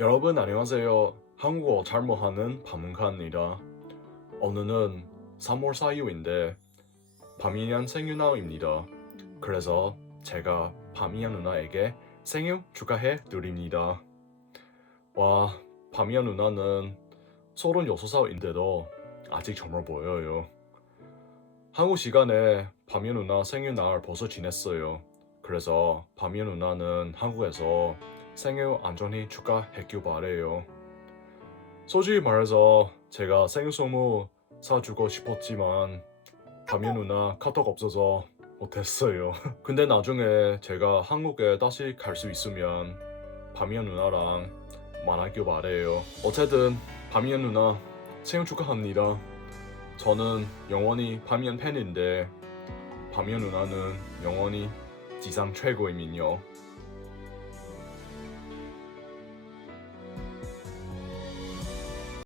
여러분 안녕하세요. 한국어 잘못하는 박문칸입니다. 오늘은 3월 4일인데 밤이년 생일 날입니다. 그래서 제가 밤이년 누나에게 생일 축하해 드립니다. 와, 밤이년 누나는 36살인데도 아직 젊어 보여요. 한국 시간에 밤이년 누나 생일 날 벌써 지냈어요. 그래서 밤이년 누나는 한국에서 생일 안전히 축하했길 바래요. 솔직히 말해서 제가 생일 선물 사주고 싶었지만 밤이 누나 카톡 없어서 못했어요. 근데 나중에 제가 한국에 다시 갈 수 있으면 밤이 누나랑 만나길 바래요. 어쨌든 밤이 누나 생일 축하합니다. 저는 영원히 밤이 팬인데 밤이 누나는 영원히 지상 최고이민요.